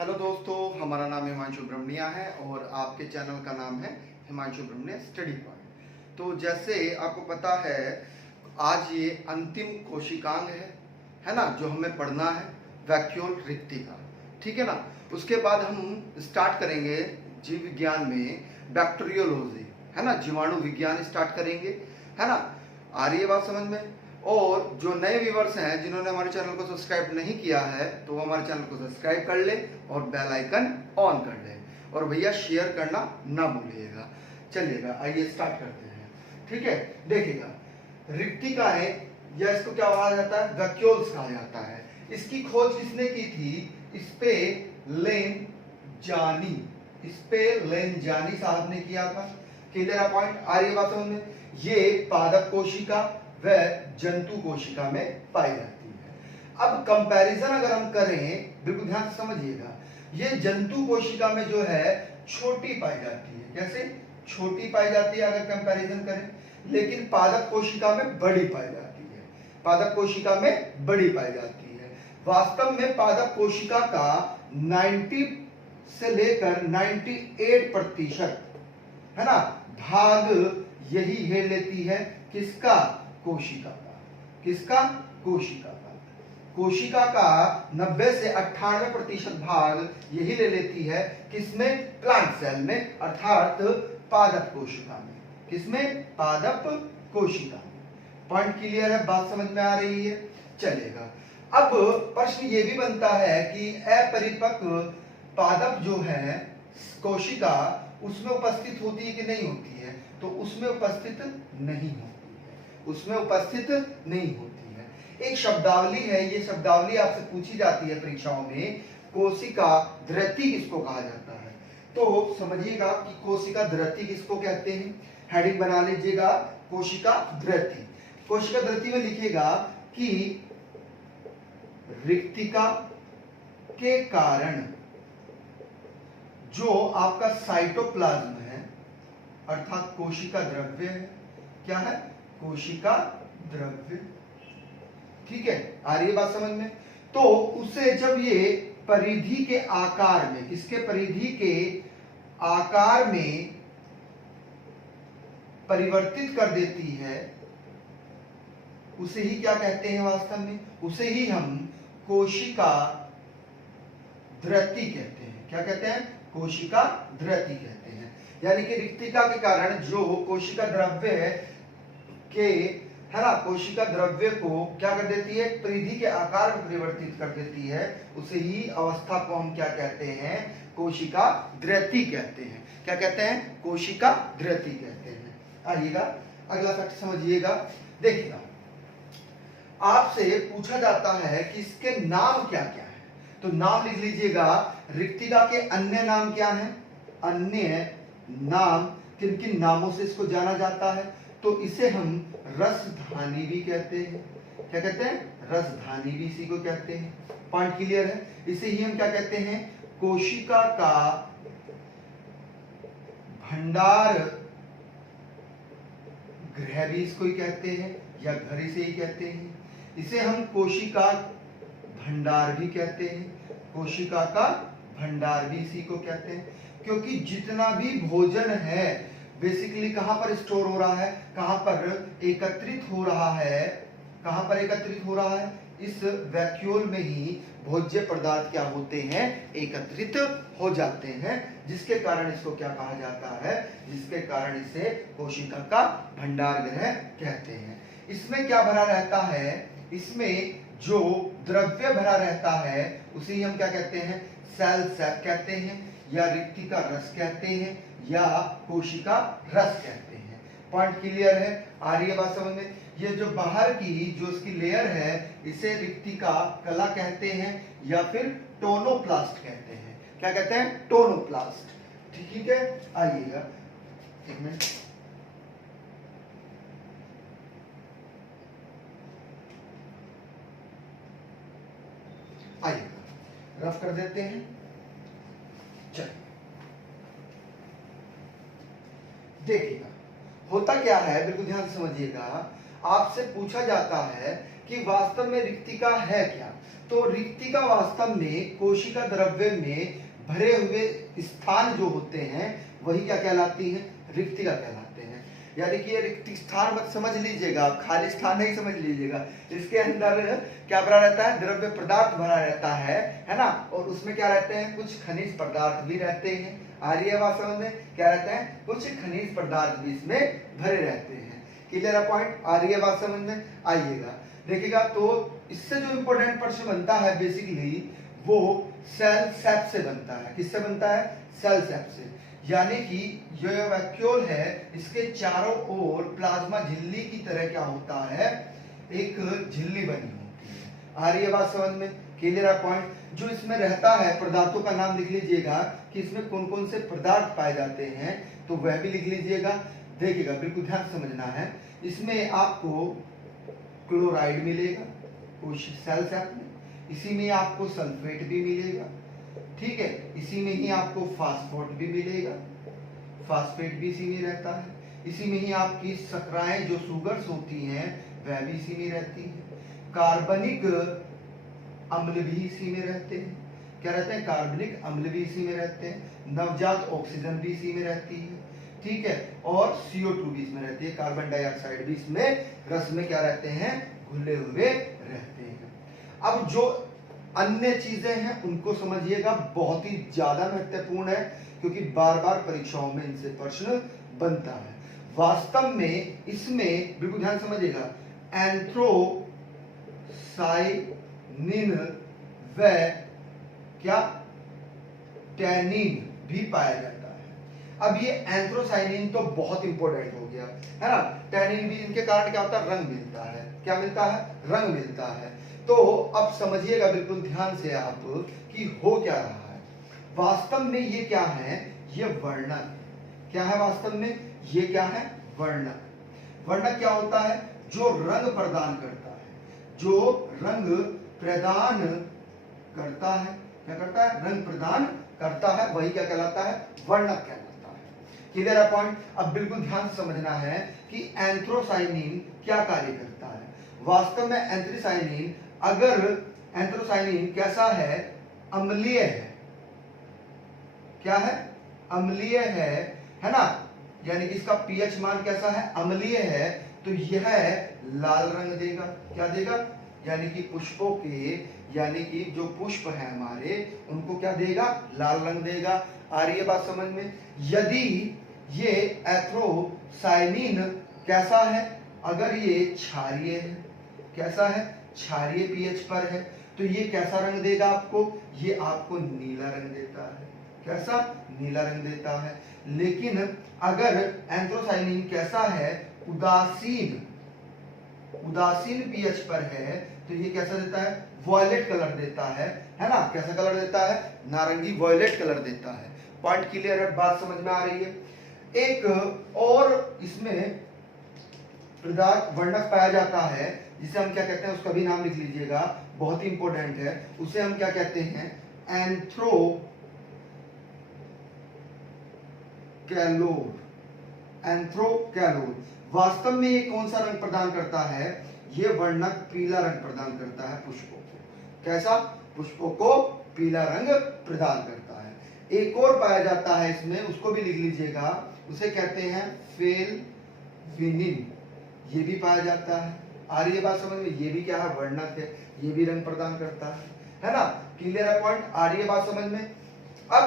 Hello दोस्तों, हमारा नाम हिमांशु ब्रह्मनिया है और आपके चैनल का नाम है हिमांशु ब्रह्मनिया स्टडी पॉइंट। तो जैसे आपको पता है, आज ये अंतिम कोशिकांग है ना, जो हमें पढ़ना है वैक्यूल रिक्तिका, ठीक है ना। उसके बाद हम स्टार्ट करेंगे जीव विज्ञान में बैक्टीरियोलॉजी, है ना, जीवाणु विज्ञान स्टार्ट करेंगे, है ना। आ रही है बात समझ में। और जो नए व्यूवर्स हैं जिन्होंने हमारे चैनल को सब्सक्राइब नहीं किया है, तो वो हमारे चैनल को सब्सक्राइब कर ले और बेल आइकन ऑन कर ले, और भैया शेयर करना ना भूलिएगा। चलिएगा, आइए स्टार्ट करते हैं, ठीक है। देखिएगा, रिक्तिका है या इसको क्या कहा जाता है, वैक्यूल्स कहा जाता है। इसकी खोज किसने की थी? स्पेलेंजानी साहब ने किया था। क्लियर पॉइंट आ रही है बात समझ में। ये पादप कोशिका व जंतु कोशिका में पाई जाती है। अब कंपैरिजन अगर हम करें, बिल्कुल ध्यान से समझिएगा, ये जंतु कोशिका में जो है छोटी पाई जाती है। कैसे छोटी पाई जाती है अगर कंपैरिजन करें, लेकिन पादप कोशिका में बड़ी पाई जाती है। पादप कोशिका में बड़ी पाई जाती है। वास्तव में पादप कोशिका का 90 से लेकर 98% है ना भाग यही घेर लेती है। किसका? कोशिका का। किसका? कोशिका का। कोशिका का 90 से 98% भाग यही ले लेती है। किसमें? प्लांट सेल में, अर्थात पादप कोशिका में। किसमें? पादप कोशिका में। पॉइंट क्लियर है, बात समझ में आ रही है। चलेगा, अब प्रश्न ये भी बनता है कि अपरिपक्व पादप जो है कोशिका, उसमें उपस्थित होती है कि नहीं होती है? तो उसमें उपस्थित नहीं होती है। उसमें उपस्थित नहीं होती है। एक शब्दावली है, ये शब्दावली आपसे पूछी जाती है परीक्षाओं में, कोशिका द्रति किसको कहा जाता है? तो समझिएगा कि कोशिका द्रति किसको कहते हैं। हेडिंग बना लीजिएगा, कोशिका द्रति। कोशिका द्रति में लिखिएगा कि रिक्तिका के कारण जो आपका साइटोप्लाज्म है, अर्थात कोशिका द्रव्य है। क्या है? कोशिका द्रव्य, ठीक है। आ रही है बात समझ में। तो उसे जब ये परिधि के आकार में, किसके परिधि के आकार में परिवर्तित कर देती है, उसे ही क्या कहते हैं वास्तव में? उसे ही हम कोशिका द्रति कहते हैं। क्या कहते हैं? कोशिका द्रति कहते हैं। यानी कि रिक्तिका के कारण जो कोशिका द्रव्य के, है ना, कोशिका द्रव्य को क्या कर देती है? परिधि के आकार में परिवर्तित कर देती है। उसे ही अवस्था को हम क्या कहते हैं? कोशिका द्रति कहते हैं। क्या कहते हैं? कोशिका द्रति कहते हैं। आइएगा, अगला फैक्ट समझिएगा। देखिएगा, आपसे पूछा जाता है कि इसके नाम क्या क्या है, तो नाम लिख लीजिएगा। रिक्तिका के अन्य नाम क्या हैं? अन्य नाम, किन किन नामों से इसको जाना जाता है? तो इसे हम रसधानी भी कहते हैं। क्या कहते हैं? रसधानी भी इसी को कहते हैं। पॉइंट क्लियर है। इसे ही हम क्या कहते हैं? कोशिका का भंडार गृह भी इसको ही कहते हैं, या घर इसे ही कहते हैं। इसे हम कोशिका भंडार भी कहते हैं। कोशिका का भंडार भी इसी को कहते हैं, क्योंकि जितना भी भोजन है बेसिकली कहां पर स्टोर हो रहा है, कहां पर एकत्रित हो रहा है? कहां पर एकत्रित हो रहा है? इस वैक्यूल में ही भोज्य पदार्थ क्या होते हैं? एकत्रित हो जाते हैं, जिसके कारण इसको क्या कहा जाता है? जिसके कारण इसे कोशिका का भंडार गृह कहते हैं। इसमें क्या भरा रहता है? इसमें जो द्रव्य भरा रहता है उसे ही हम क्या कहते हैं? सेल सैक कहते हैं, या रिक्तिका रस कहते हैं, या कोशिका रस कहते हैं। पॉइंट क्लियर है, आ रही है बात समझ में। ये जो बाहर की जो इसकी लेयर है, इसे रिक्तिका कला कहते हैं, या फिर टोनोप्लास्ट कहते हैं। क्या कहते हैं? टोनोप्लास्ट, ठीक है। आइएगा, एक मिनट, आइएगा रफ कर देते हैं। चलिए, देखिएगा होता क्या है, बिल्कुल ध्यान से समझिएगा। आपसे पूछा जाता है कि वास्तव में रिक्तिका है क्या। तो रिक्तिका वास्तव में कोशिका द्रव्य में भरे हुए स्थान जो होते हैं वही क्या कहलाती है, रिक्तिका कहलाते हैं। यानी कि ये रिक्त स्थान मत समझ लीजिएगा, आप खाली स्थान नहीं समझ लीजिएगा। इसके अंदर क्या भरा रहता है, द्रव्य पदार्थ भरा रहता है ना, और उसमें क्या रहते हैं, कुछ खनिज पदार्थ भी रहते हैं। आ रही है बात समझ में, क्या रहते हैं, कुछ खनिज पदार्थ भी इसमें भरे रहते हैं। क्लियर है पॉइंट, आ रही है बात समझ में, आइएगा देखिएगा। तो इससे जो इंपॉर्टेंट प्रश्न बनता है बेसिकली वो सेल सेप से बनता है। किससे बनता है, सेल सेप से। यानी कि जो वैक्यूल है इसके चारों ओर प्लाज्मा झिल्ली की तरह क्या होता है, एक झिल्ली बनी होती है। आ रही है बात समझ में, क्लियर है पॉइंट। जो इसमें रहता है पदार्थों का नाम लिख लीजिएगा कि इसमें कौन कौन से पदार्थ पाए जाते हैं, तो वह भी लिख लीजिएगा। देखिएगा बिल्कुल ध्यान से समझना है। इसमें आपको क्लोराइड मिलेगा कुछ सेल सेप में, इसी में आपको सल्फेट भी मिलेगा, ठीक है, इसी में ही आपको फास्फोट भी मिलेगा, फास्फेट भी इसी में रहता है, इसी में ही आपकी शर्कराएं जो सुगर्स होती हैं वह भी इसी में रहती है, कार्बनिक अम्ल भी इसी में रहते हैं। क्या रहते हैं, कार्बनिक अम्ल भी इसी में रहते हैं, नवजात ऑक्सीजन भी इसी में रहती है, ठीक है, और CO2 भी इसमें रहती है, कार्बन डाइऑक्साइड भी इसमें रस में क्या रहते हैं, घुले हुए रहते हैं। अब जो अन्य चीजें हैं उनको समझिएगा, बहुत ही ज्यादा महत्वपूर्ण है क्योंकि बार बार परीक्षाओं में इनसे प्रश्न बनता है। वास्तव में इसमें बिल्कुल ध्यान समझिएगा, एंथ्रोसाइनिन व क्या टैनिन भी पाया जाता है। अब ये एंथ्रोसाइनिन तो बहुत इंपॉर्टेंट हो गया है ना, टैनिन भी, इनके कारण क्या होता है, रंग मिलता है। क्या मिलता है, रंग मिलता है। तो अब समझिएगा बिल्कुल ध्यान से आप कि हो क्या रहा है। वास्तव में ये क्या है, ये वर्णक। क्या है वास्तव में, ये क्या है, वर्णक। वर्णक क्या होता है, जो रंग प्रदान करता है, जो रंग प्रदान करता है, क्या करता है, रंग प्रदान करता है, वही क्या कहलाता है, वर्णक कहलाता है। क्लियर है पॉइंट। अब बिल्कुल ध्यान से समझना है कि एंथ्रोसाइनिन क्या कार्य करता है। वास्तव में एंथ्रोसाइनिन, अगर एंथ्रोसाइनिन कैसा है, अम्लीय है, क्या है, अम्लीय है ना, यानी कि इसका पीएच मान कैसा है, अम्लीय है, तो यह लाल रंग देगा। क्या देगा, यानी कि पुष्पों के, यानी कि जो पुष्प है हमारे उनको क्या देगा, लाल रंग देगा। आ रही है बात समझ में। यदि ये एंथ्रोसाइनिन कैसा है, अगर ये क्षारीय है, कैसा है, क्षारीय पीएच पर है, तो ये कैसा रंग देगा आपको, ये आपको नीला रंग देता है। कैसा, नीला रंग देता है। लेकिन अगर एंथ्रोसाइनिन कैसा है, उदासीन पीएच पर है, तो ये कैसा देता है, वॉयलेट कलर देता है ना, कैसा कलर देता है, नारंगी वॉयलेट कलर देता है। पॉइंट क्लियर है, बात समझ में आ रही है। एक और इसमें पदार्थ वर्णक पाया जाता है जिसे हम क्या कहते हैं, उसका भी नाम लिख लीजिएगा, बहुत ही इंपॉर्टेंट है। उसे हम क्या कहते हैं, एंथ्रोकैलोर। वास्तव में ये कौन सा रंग प्रदान करता है, ये वर्णक पीला रंग प्रदान करता है पुष्पों को। कैसा, पुष्पों को पीला रंग प्रदान करता है। एक और पाया जाता है इसमें, उसको भी लिख लीजिएगा, उसे कहते हैं फेलविनिन, ये भी पाया जाता है। आ रही है बात समझ में, ये भी क्या है, वर्णक है, ये भी रंग प्रदान करता है ना। क्लियर है पॉइंट, आ रही है बात समझ में। अब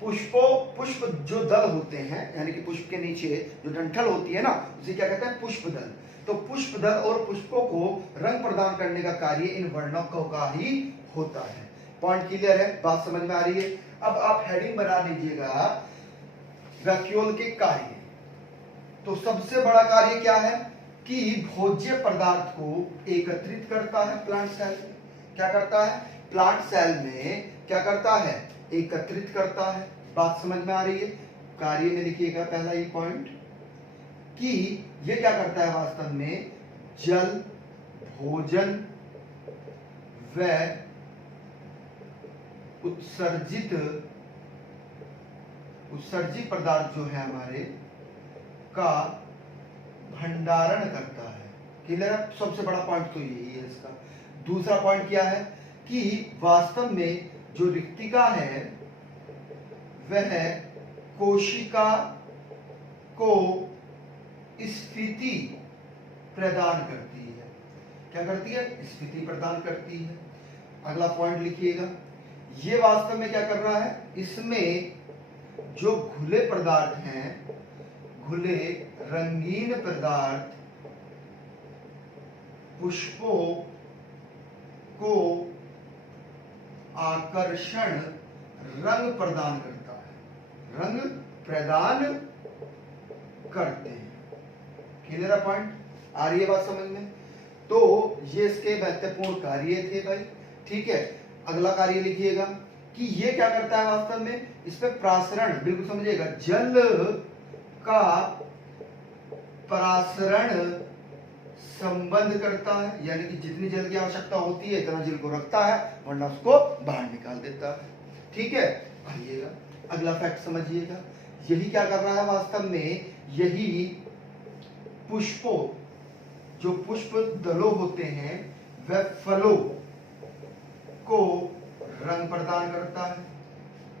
पुष्प जो दल होते हैं, यानी कि पुष्प के नीचे जो डंठल होती है ना, उसे क्या कहते हैं, पुष्प दल। तो पुष्प दल और पुष्पों को रंग प्रदान करने का कार्य इन वर्णकों का ही होता है। पॉइंट क्लियर है, बात समझ में आ रही है। अब आप हेडिंग बना लीजिएगा, वैक्यूल के कार्य। तो सबसे बड़ा कार्य क्या है कि भोज्य पदार्थ को एकत्रित करता है प्लांट सेल में। क्या करता है, प्लांट सेल में क्या करता है, एकत्रित करता है। बात समझ में आ रही है। कार्य में लिखिएगा पहला ही पॉइंट कि ये क्या करता है, वास्तव में जल, भोजन व उत्सर्जित पदार्थ जो है हमारे का भंडारण करता है। क्लियर है? सबसे बड़ा पॉइंट तो यही है इसका। दूसरा पॉइंट क्या है कि वास्तव में जो रिक्तिका है वह कोशिका को स्फीति प्रदान करती है। क्या करती है? स्फीति प्रदान करती है। अगला पॉइंट लिखिएगा, ये वास्तव में क्या कर रहा है, इसमें जो घुले पदार्थ हैं, घुले रंगीन पदार्थ पुष्पों को आकर्षण रंग प्रदान करता है, रंग प्रदान करते हैं। क्लियर है पॉइंट? आ रही है बात समझ में? तो ये इसके महत्वपूर्ण कार्य थे भाई। ठीक है, अगला कार्य लिखिएगा कि ये क्या करता है वास्तव में, इस पे प्रासरण, बिल्कुल समझिएगा, जल का प्रासरण संबंध करता है, यानी कि जितनी जल की आवश्यकता होती है इतना जल को रखता है, वरना उसको बाहर निकाल देता है। ठीक है, आइएगा अगला फैक्ट समझिएगा, यही क्या कर रहा है वास्तव में, यही पुष्पों, जो पुष्प दलों होते हैं वह फलों को रंग प्रदान करता है।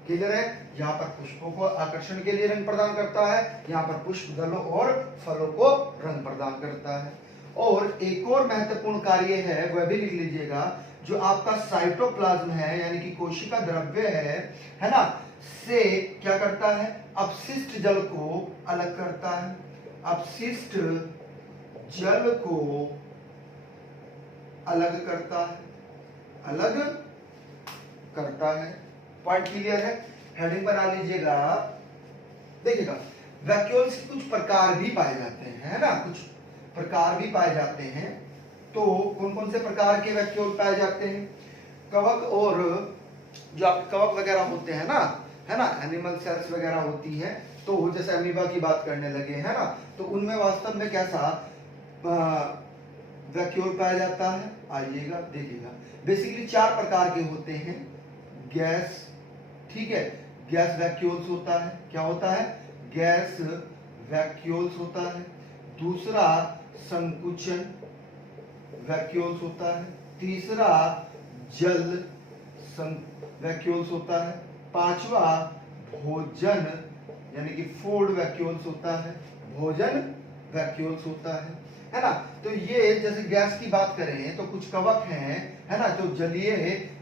क्लियर है? यहाँ पर पुष्पों को आकर्षण के लिए रंग प्रदान करता है, यहाँ पर पुष्प दलों और फलों को रंग प्रदान करता है। और एक और महत्वपूर्ण कार्य है, वह भी लिख लीजिएगा, जो आपका साइटोप्लाज्म है, यानी कि कोशिका द्रव्य है ना, से क्या करता है, अपशिष्ट जल को अलग करता है, अपशिष्ट जल को अलग करता है, अलग करता है। पॉइंट क्लियर है? हेडिंग बना लीजिएगा। देखिएगा, वैक्यूल्स कुछ प्रकार भी पाए जाते हैं, है ना, कुछ प्रकार भी पाए जाते हैं। तो कौन कौन से प्रकार के वैक्यूल पाए जाते हैं? कवक, और जो आपके कवक वगैरह होते हैं ना, है ना, एनिमल सेल्स वगैरह होती है, तो जैसे अमीबा की बात करने लगे, है ना, तो उनमें वास्तव में कैसा वैक्यूल पाया जाता है, आइएगा देखिएगा। बेसिकली 4 प्रकार के होते हैं। गैस, ठीक है, गैस वैक्यूल्स होता है। क्या होता है? गैस वैक्यूल्स होता है। दूसरा संकुचन वैक्यूल्स होता है। तीसरा जल वैक्यूल्स होता है। पांचवा भोजन, यानी कि फूड वैक्यूल्स होता है, भोजन वैक्यूल्स होता है ना। तो ये जैसे गैस की बात करें तो कुछ कवक हैं, है ना, तो जलीय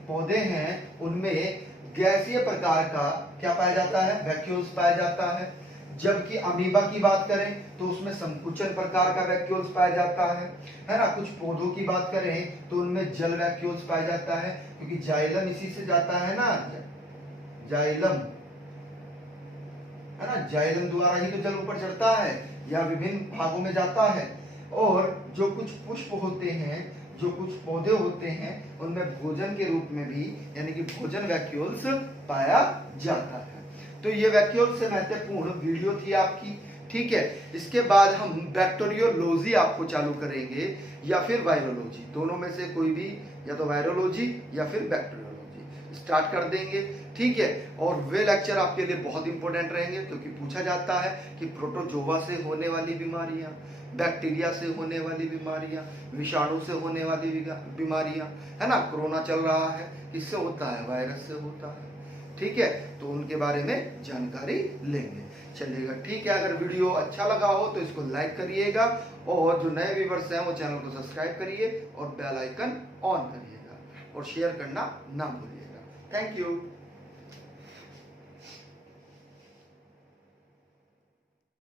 पौधे हैं, उनमें गैसीय प्रकार का क्या पाया जाता है, वैक्यूल्स पाया जाता है। जबकि अमीबा की बात करें तो उसमें संकुचन प्रकार का वैक्यूल्स पाया जाता है ना। कुछ पौधों की बात करें तो उनमें जल वैक्यूल्स पाया जाता है, क्योंकि जाइलम इसी से जाता है ना, जाइलम, है ना, जाइलम द्वारा ही तो जल ऊपर चढ़ता है या विभिन्न भागों में जाता है। और जो कुछ पुष्प होते हैं, जो कुछ पौधे होते हैं, उनमें भोजन के रूप में भी, यानी कि भोजन वैक्यूल्स पाया जाता है। तो ये वैक्यूल से महत्वपूर्ण वीडियो थी आपकी। ठीक है, इसके बाद हम बैक्टीरियोलॉजी आपको चालू करेंगे या फिर वायरोलॉजी, दोनों में से कोई भी, या तो वायरोलॉजी या फिर बैक्टीरियोलॉजी स्टार्ट कर देंगे। ठीक है, और वे लेक्चर आपके लिए बहुत इंपॉर्टेंट रहेंगे, क्योंकि पूछा जाता है कि प्रोटोजोआ से होने वाली बीमारियां, बैक्टीरिया से होने वाली बीमारियां, विषाणु से होने वाली बीमारियां, है ना, कोरोना चल रहा है, इससे होता है, वायरस से होता है। ठीक है, तो उनके बारे में जानकारी लेंगे। चलिएगा, ठीक है, अगर वीडियो अच्छा लगा हो तो इसको लाइक करिएगा, और जो नए व्यूअर्स हैं वो चैनल को सब्सक्राइब करिए और बेल आइकन ऑन करिएगा, और शेयर करना ना भूलिएगा। Thank you.